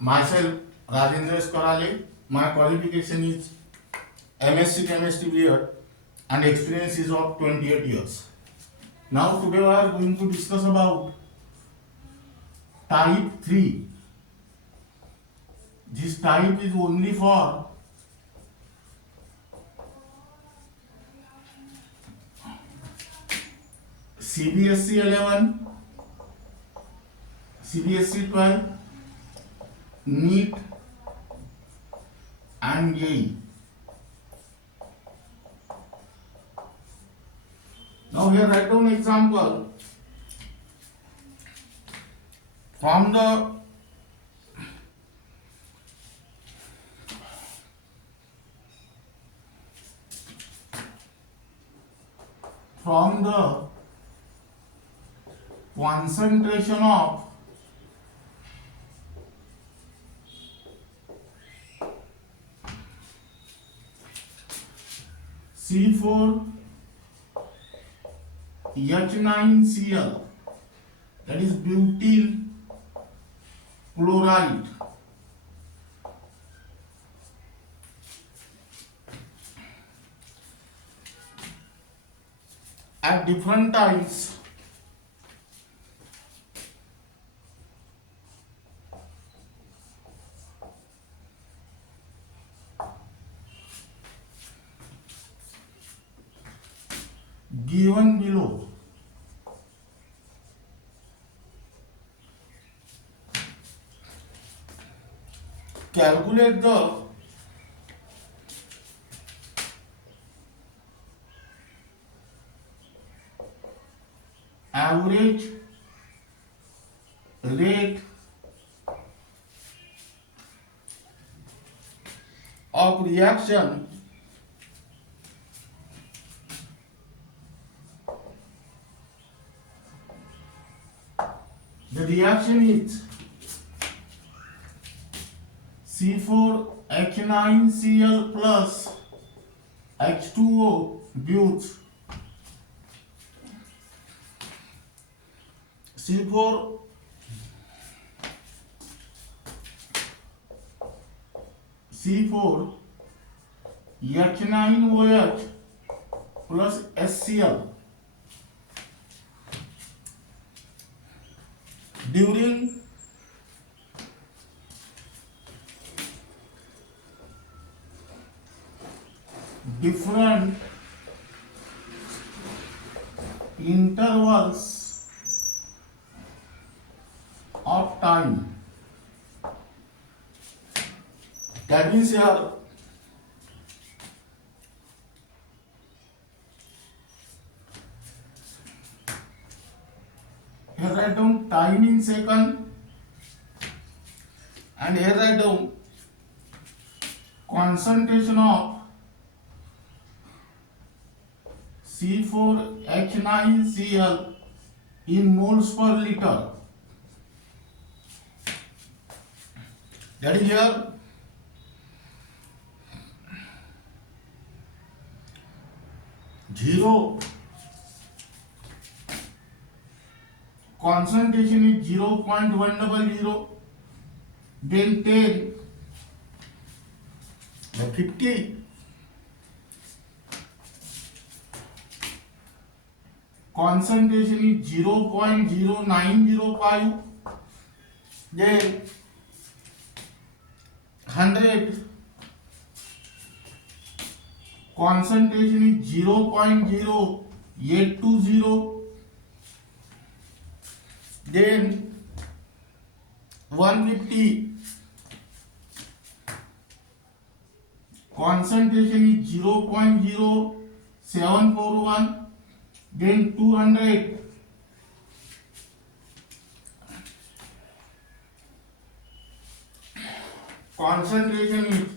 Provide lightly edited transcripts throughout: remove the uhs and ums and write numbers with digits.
Myself, Rajendra Korale. My qualification is MSc Chemistry BEd and experience is of 28 years. Now today we are going to discuss about type 3. This type is only for CBSE 11, CBSE 12, NEET and JEE. Now here write down example from the concentration of C4H9Cl, that is butyl chloride, at different times given below. Calculate the average rate of reaction the reaction is C4H9Cl plus H2O but C4 H9OH plus HCl during different intervals of time. That means here write down time in second and here write down concentration of C4H9Cl in moles per liter. That is here zero. Concentration is 0.100, then 10, then 50. Concentration is 0.0905, then 100. Concentration is 0.0820, then 150. Concentration is 0.0741, then 200. Concentration is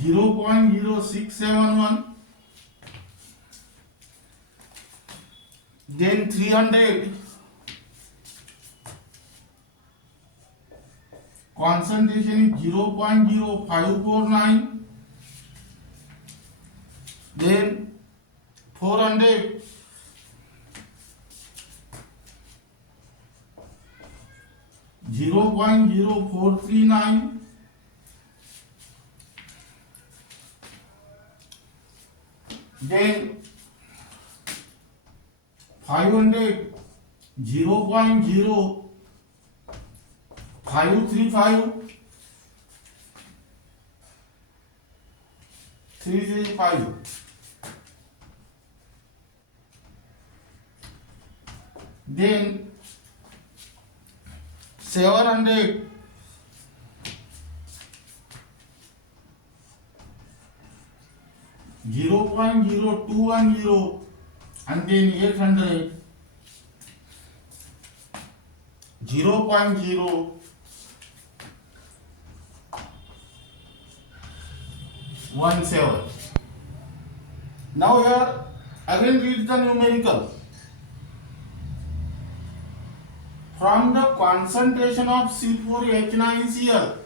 0.0671, then 300. Concentration is 0.0549, then 400. 0.0439, then 500 0.0535 335, then 700 0.0210, and then 800 0.017. Now here again read the numerical. From the concentration of C4H9Cl,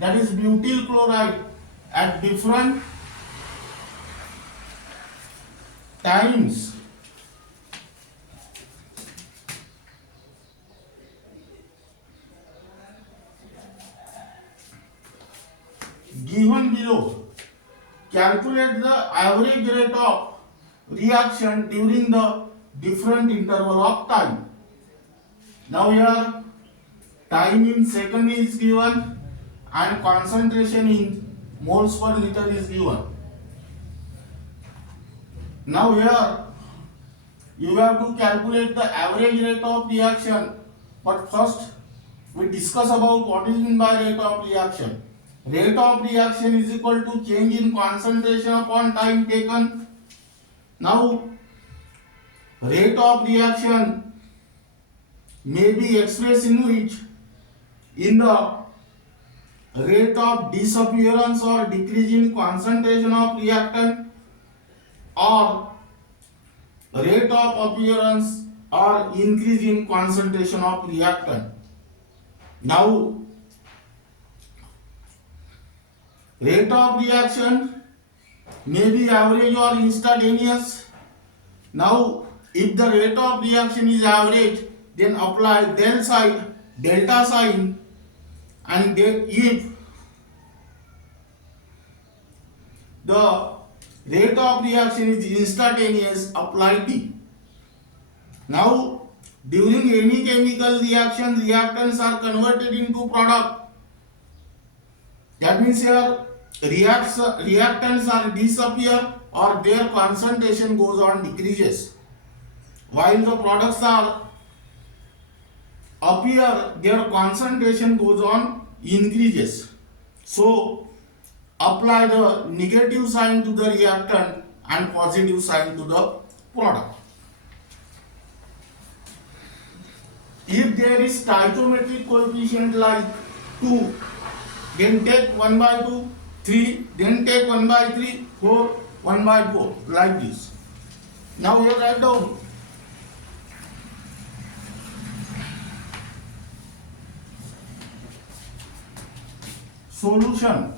that is butyl chloride, at different times given below, calculate the average rate of reaction during the different interval of time. Now here time in second is given and concentration in moles per liter is given. Now here you have to calculate the average rate of reaction, but first we discuss about what is meant by rate of reaction. Rate of reaction is equal to change in concentration upon time taken. Now rate of reaction may be expressed in which, in the rate of disappearance or decrease in concentration of reactant, or rate of appearance or increase in concentration of reactant. Now rate of reaction may be average or instantaneous. Now if the rate of reaction is average, then apply delta sign, and if the rate of reaction is instantaneous, apply D. Now during any chemical reaction, reactants are converted into product. That means here reactants are disappear or their concentration goes on decreases, while the products are appear, their concentration goes on increases. So apply the negative sign to the reactant and positive sign to the product. If there is stoichiometric coefficient like 2, then take 1 by 2, 3, then take 1 by 3, 4, 1 by 4, like this. Now here write down solution.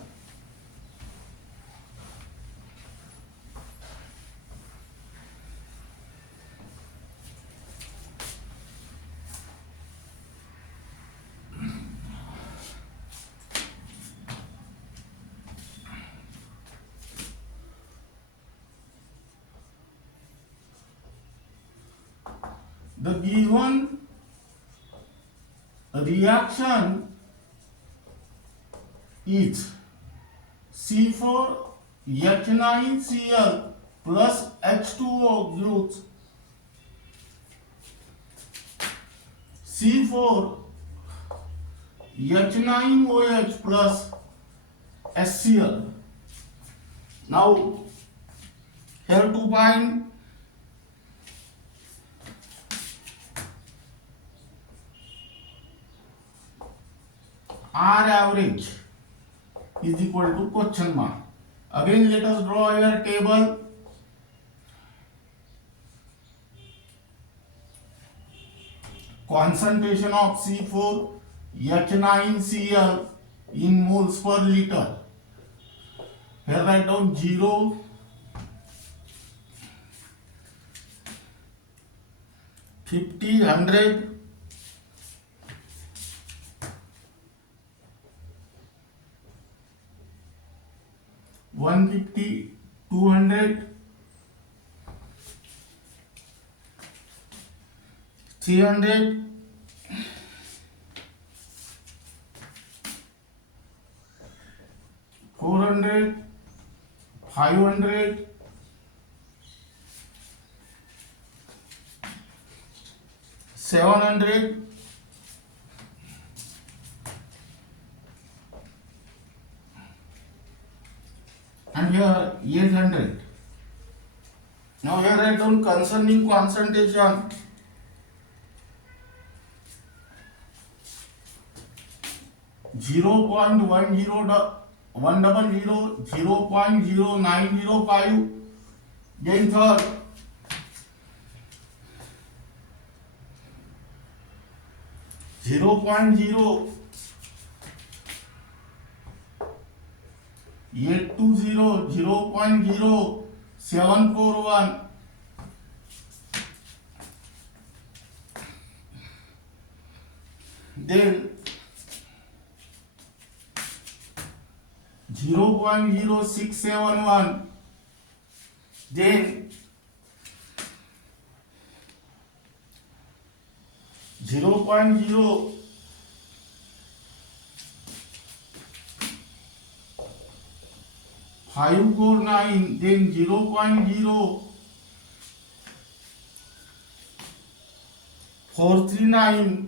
The given reaction is C4H9Cl plus H2O gives C4H9OH plus HCl. Now here to find R average is equal to question mark. Again let us draw here table. Concentration of C4H9Cl in moles per liter. Here write down 0, 50, 100, 300, 400, 500, 700, and here 800. Now here write down concerning concentration. Zero point 0.0905, then third 0.0820, 0.0741, then 0.0671, then 0.0549, then 0.0439,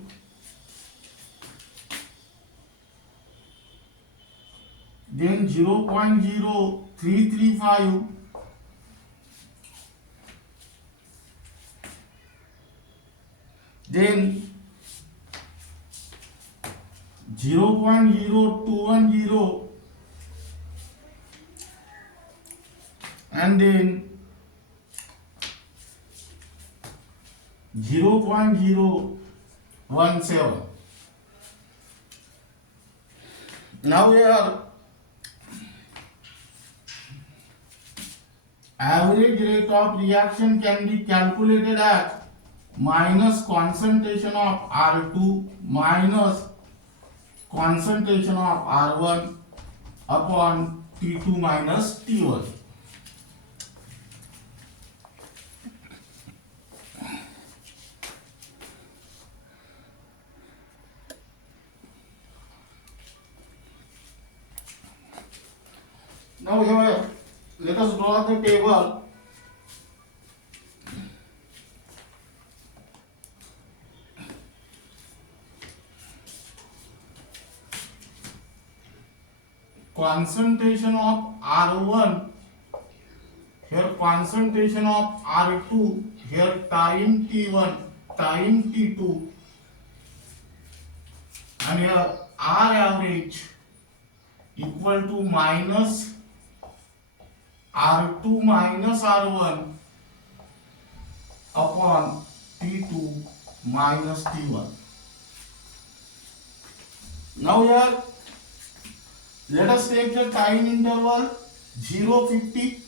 then 0.0335, then 0.0210, and then 0.017. Now here average rate of reaction can be calculated as minus concentration of R2 minus concentration of R1 upon T2 minus T1. Now here let us draw the table. Concentration of R1, here concentration of R2, here time T1, time T2, and here R average equal to minus R2 minus R1 upon T2 minus T1. Now here let us take the time interval 0, 50,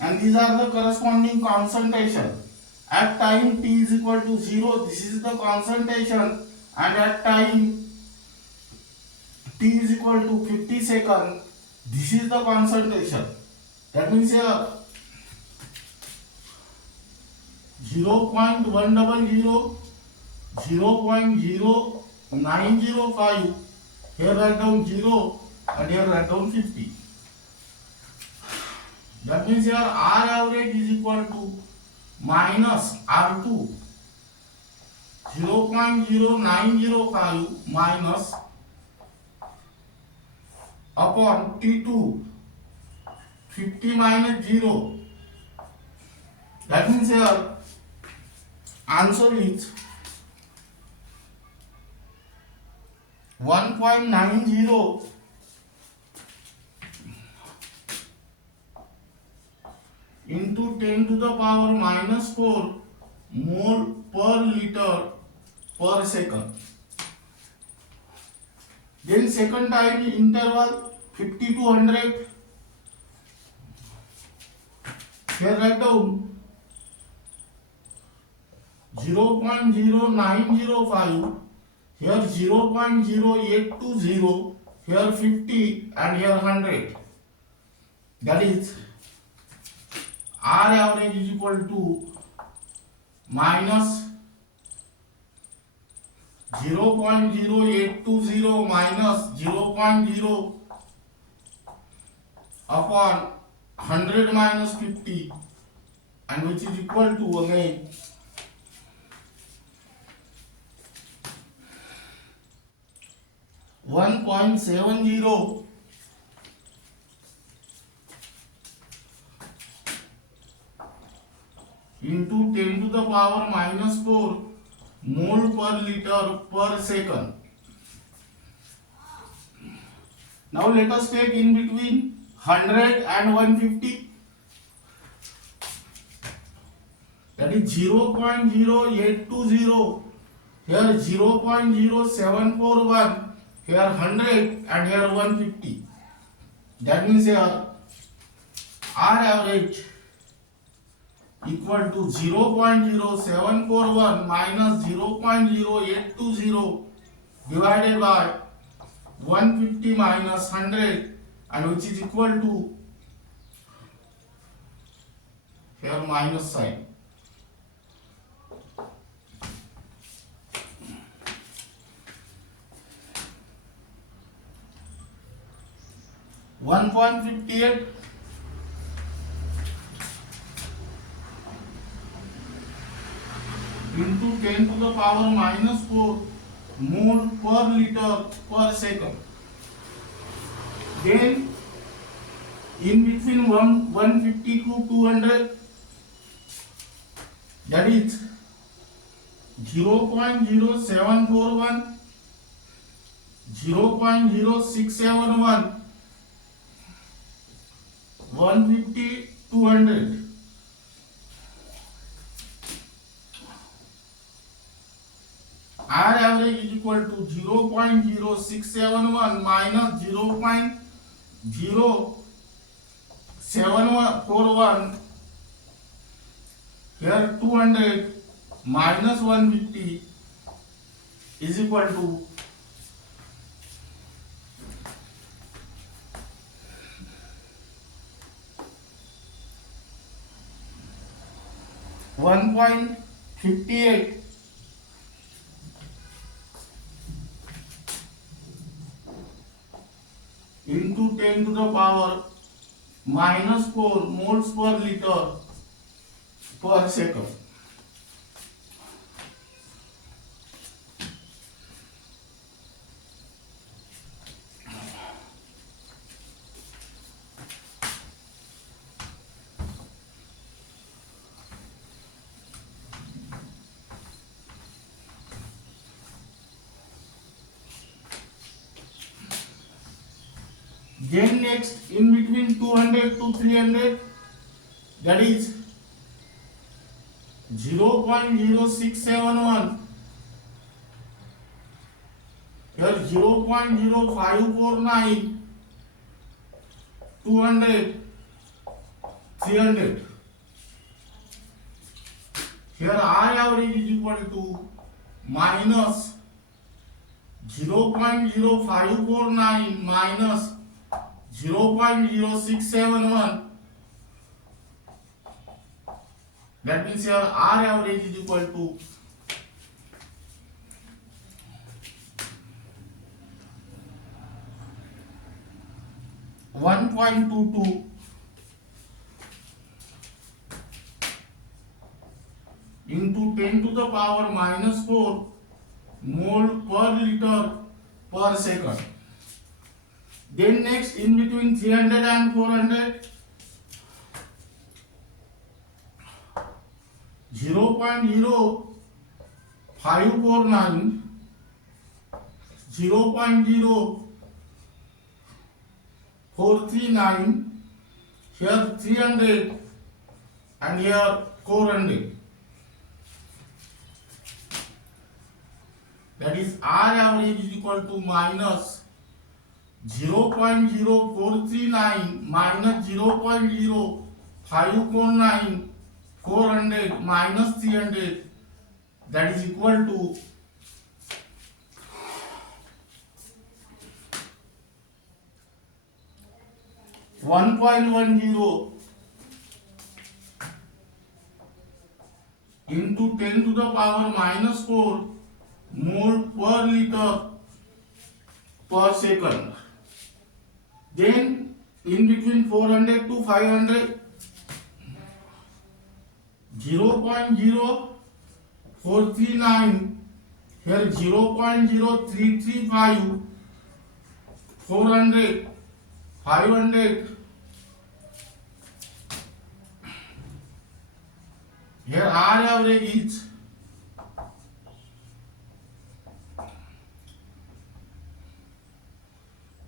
and these are the corresponding concentration. At time t is equal to 0, this is the concentration, and at time t is equal to 50 seconds, this is the concentration. That means here 0.100, 0.0905, here write down 0 and here write down 50. That means here R average is equal to minus R2 0.0905 minus upon T2 50 minus 0. That means here answer is 1.90 into 10 to the power minus 4 mole per liter per second. Then second time interval 50 to 100. Here write down 0.0905, here 0.0820, here 50 and here 100. That is R average is equal to minus 0.0820 minus 0.0 upon 100 minus 50, and which is equal to again 1.70 into 10 to the power minus 4 mole per liter per second. Now let us take in between 100 and 150. That is 0.0820. Here 0.0741. Here 100 and here 150. That means here R average equal to 0.0741 minus 0.0820 divided by 150 minus 100, and which is equal to here minus sign. .58 into 10 to the power minus 4 mole per liter per second. Then in between 150 to 200, that is 0.0741, 0.0671, 150, 200. R average is equal to 0.0671 minus 0.0741. Here 200 minus 150 is equal to 1.58 into 10 to the power minus 4 moles per liter per second. Then next in between 200 to 300, that is 0.0671, here 0.0549, 200, 300. Here R average is equal to minus 0.0549 minus 0.0671. That means your R average is equal to 1.22 into 10 to the power minus 4 mole per liter per second. Then next in between 300 and 400, 0.0549, 0.0439, here 300 and here 400. That is R average is equal to minus 0.0439 minus 0.0549, 400 minus 300, that is equal to 1.10 into 10 to the power minus 4 mole per liter per second. Then in between 400 to 500, 0.0439, here 0.0335, 400, 500, here R average is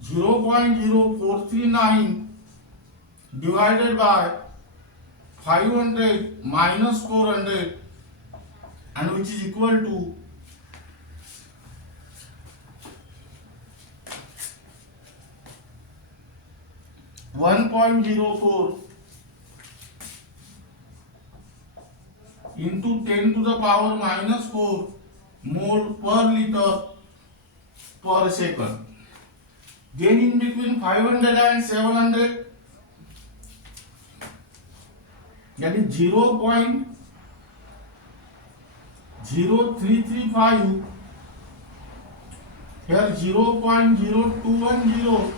0.0439 divided by 500 minus 400, and which is equal to 1.04 into 10 to the power minus 4 mole per liter per second. Then in between 500 and 700, that is 0.0335, here 0.0210,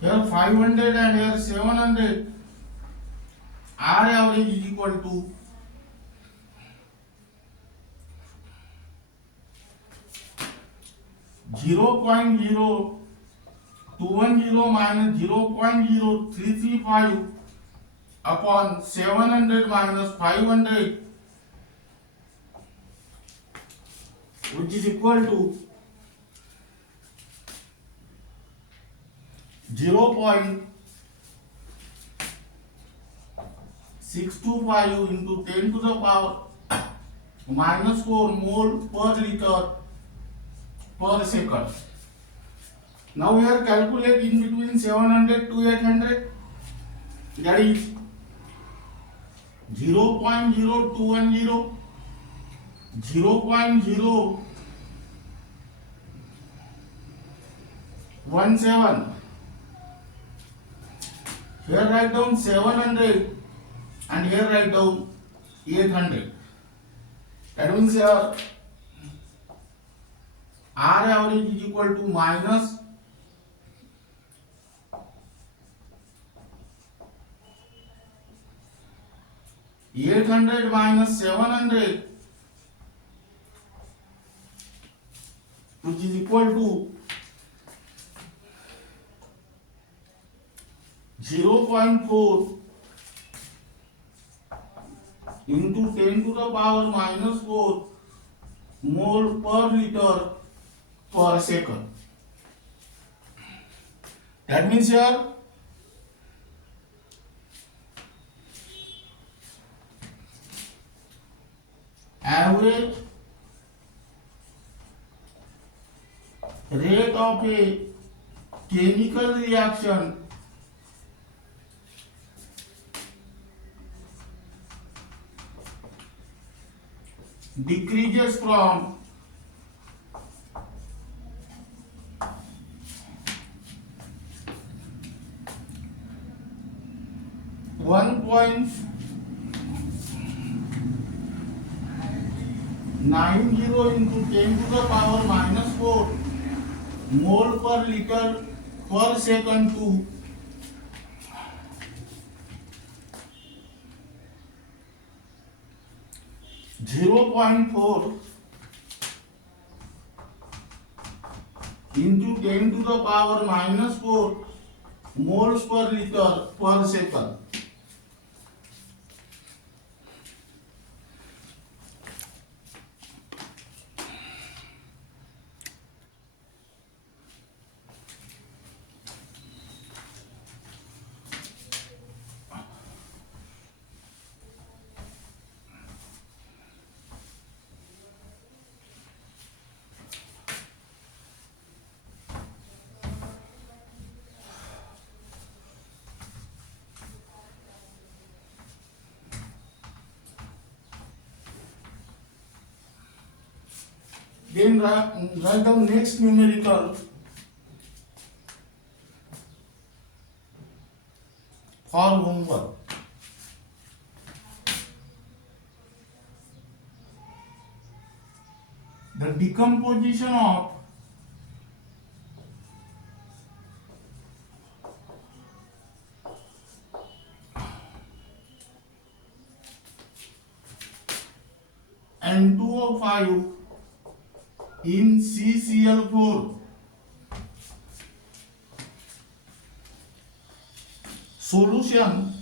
here 500 and here 700, R average is equal to 0.0210 minus 0.0335 upon 700 minus 500, which is equal to 0.625 into 10 to the power minus 4 mole per liter per second. Now we are calculate in between 700 to 800, that is 0.0210, 0.017. Here write down 700 and here write down 800. That means here R average is equal to minus 800 minus 700, which is equal to 0.4 into 10 to the power minus 4 mole per liter per second. That means here average rate of a chemical reaction decreases from 1.90 into 10 to the power minus 4 mole per liter per second to 0.4 into 10 to the power minus 4 moles per liter per second. Then write down next numerical for homework. the decomposition of N2O5 in CCl4 solution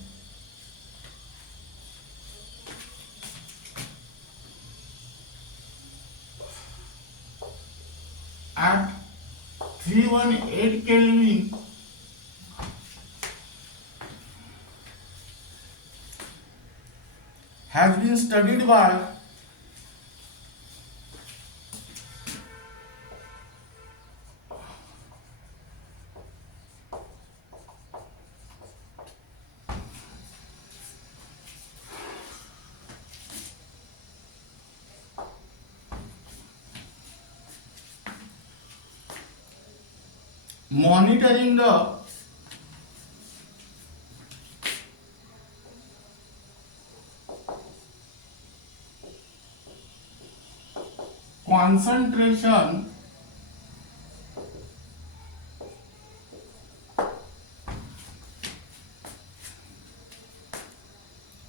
at 318 Kelvin has been studied by monitoring the concentration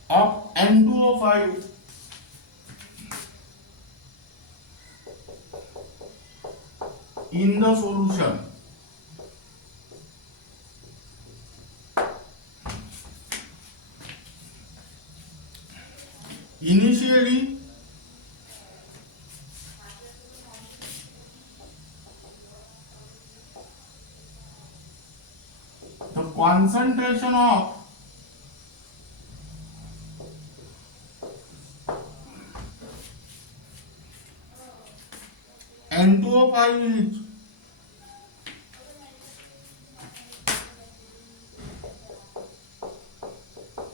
of N2O5 in the solution. Initially, the concentration of N2O5 is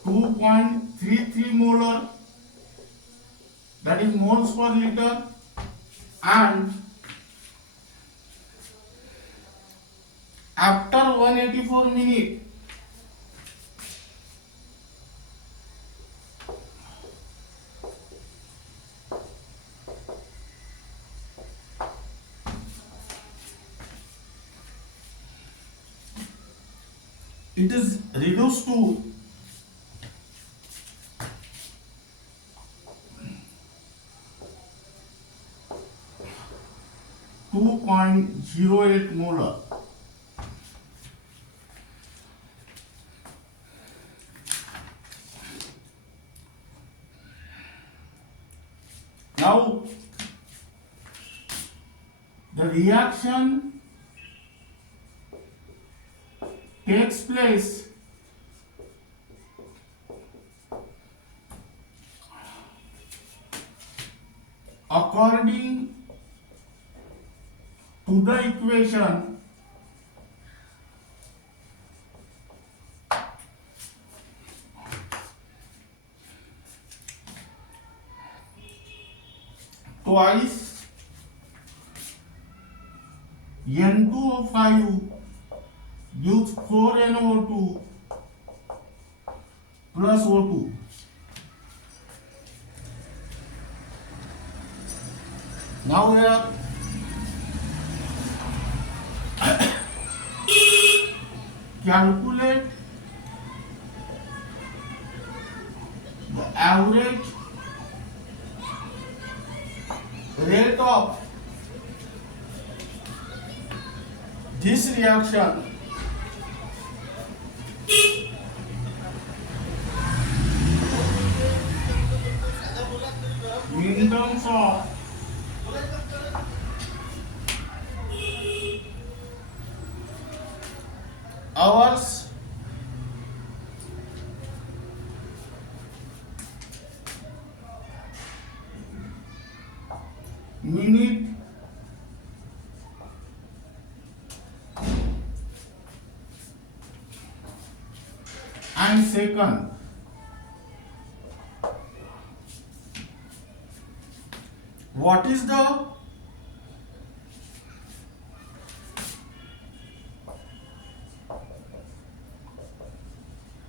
2.33 molar, that is moles per liter, and after 184 minutes it is reduced to 2.08 molar. Now, the reaction takes place according to the equation twice N2O5 gives 4NO2 plus O2. Now here calculate the average rate of this reaction in terms of hours, minute, and second. What is the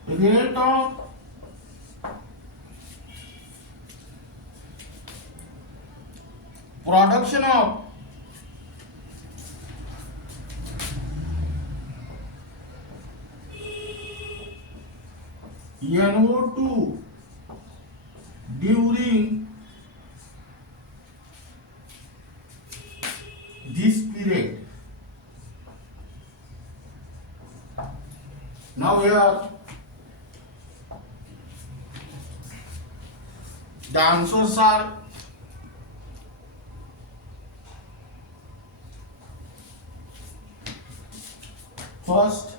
rate of production of NO2 during this period. Now here the answers are first,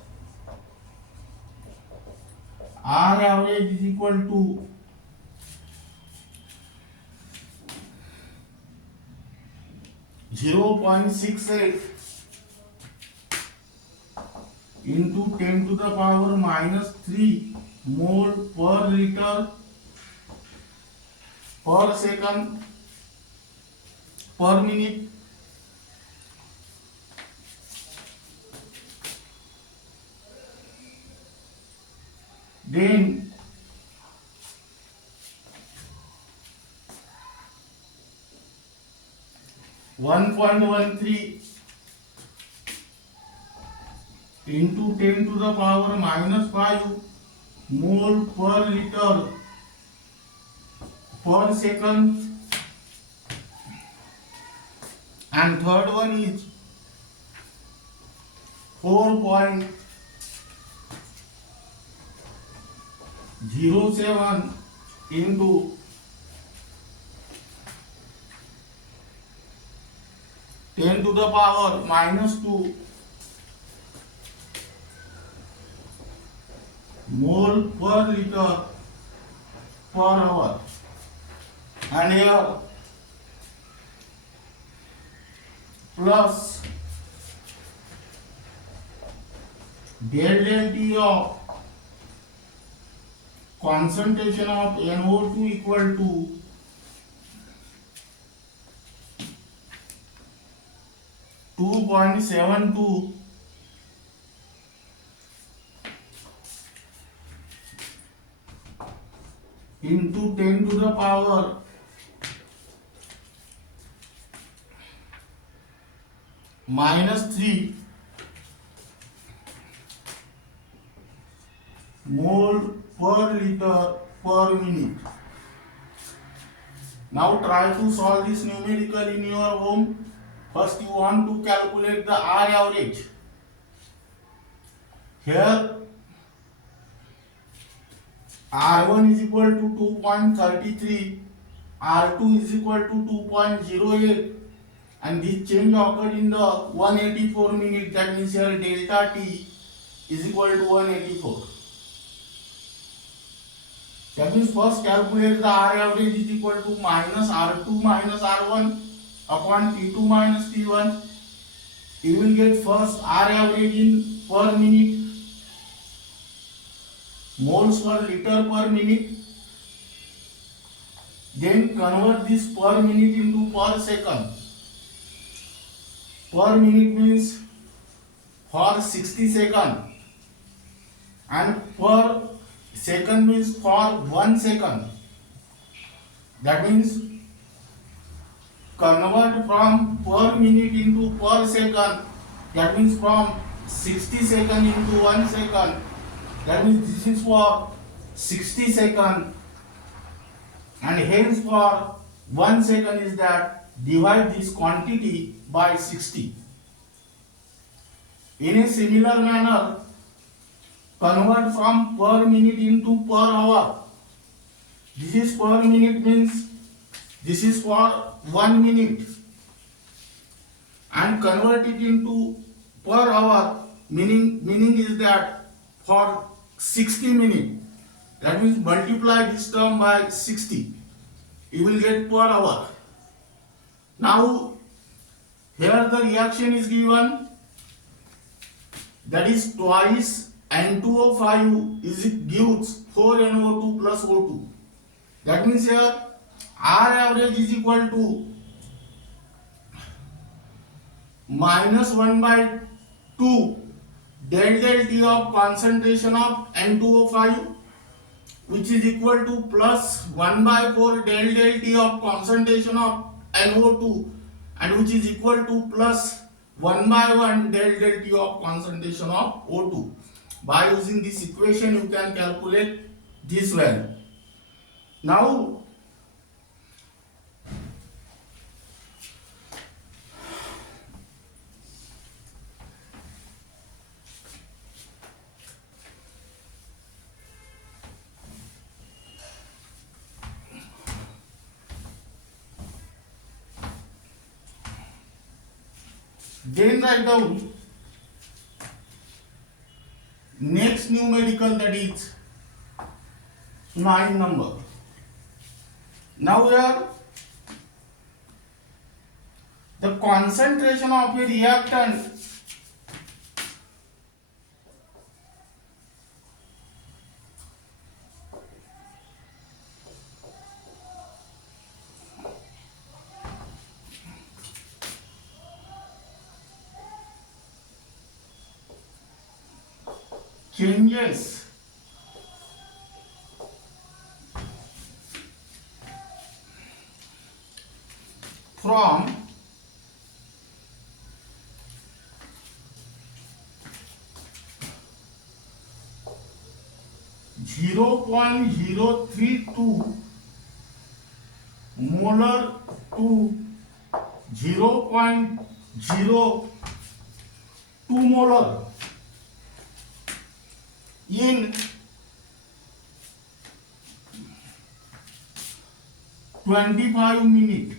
R average is equal to 0.68 into 10 to the power minus 3 mole per liter per second per minute. Then (1.13) into 10 to the power minus 5 mole per liter per second, and third one is 4.07 into 10 to the power minus 2 mole per liter per hour. And here plus del T of concentration of NO2 equal to 2.72 into 10 to the power minus 3 mole per liter per minute. Now try to solve this numerical in your home. First you want to calculate the R average. Here R1 is equal to 2.33, R2 is equal to 2.08, and this change occurred in the 184 minutes. That means here delta T is equal to 184. That means first calculate the R average is equal to minus R2 minus R1 upon T2 minus T1. You will get first R average in per minute, moles per liter per minute. Then convert this per minute into per second. Per minute means for 60 seconds, and per second means for 1 second. That means convert from per minute into per second. That means from 60 seconds into 1 second. That means this is for 60 seconds, and hence for 1 second is that divide this quantity by 60. In a similar manner, convert from per minute into per hour. This is per minute means this is for 1 minute, and convert it into per hour, meaning is that for 60 minutes. That means multiply this term by 60. You will get per hour. Now here the reaction is given, that is twice N2O5 gives 4NO2 plus O2. That means here R average is equal to minus 1 by 2 del T of concentration of N2O5, which is equal to plus 1 by 4 del T of concentration of NO2, and which is equal to plus 1 by 1 del del T of concentration of O2. By using this equation you can calculate this value. Now then write down next numerical, that is 9 number. Now here the concentration of a reactant changes from 0.032 molar to 0.02 molar in 25 minutes.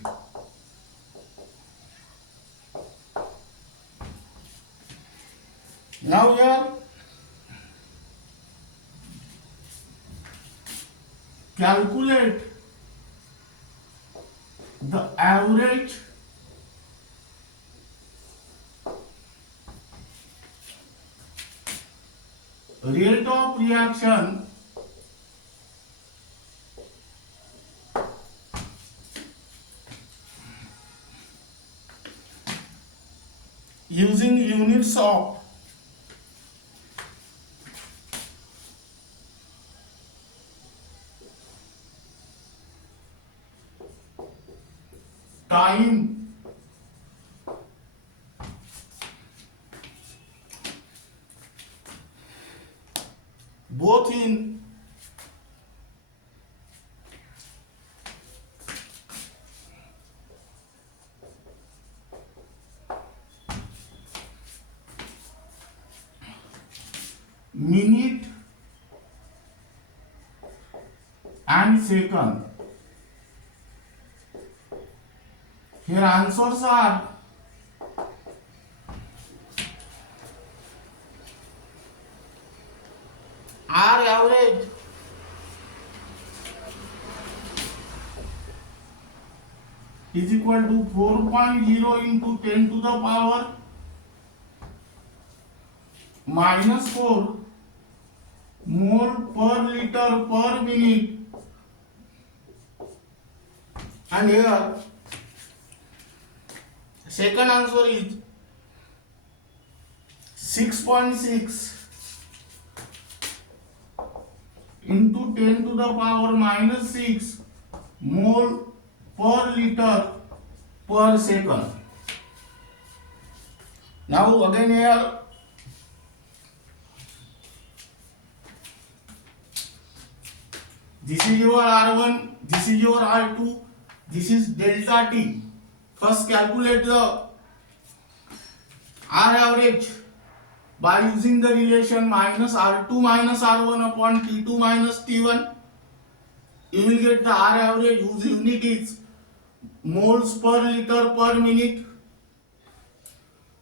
Now here calculate the average rate of reaction using units of time both in minute and second. Here answers are R average is equal to 4.0 into 10 to the power minus 4 mole per liter per minute, and here second answer is 6.6 into 10 to the power minus 6 mole per liter per second. Now again here this is your R1, this is your R2, this is delta T. First calculate the R average by using the relation minus R2 minus R1 upon T2 minus T1. You will get the R average whose unit is moles per liter per minute.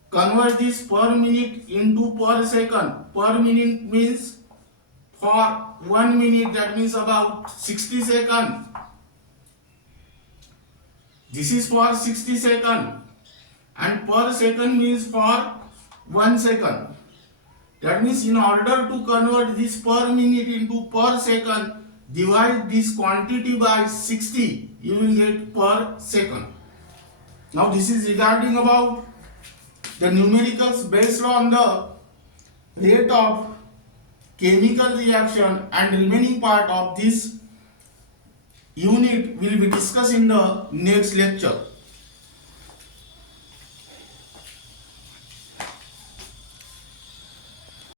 Convert this per minute into per second. Per minute means for 1 minute, that means about 60 seconds. This is for 60 seconds, and per second means for 1 second. That means in order to convert this per minute into per second, divide this quantity by 60, you will get per second. Now this is regarding about the numericals based on the rate of chemical reaction, and remaining part of this unit will be discussed in the next lecture.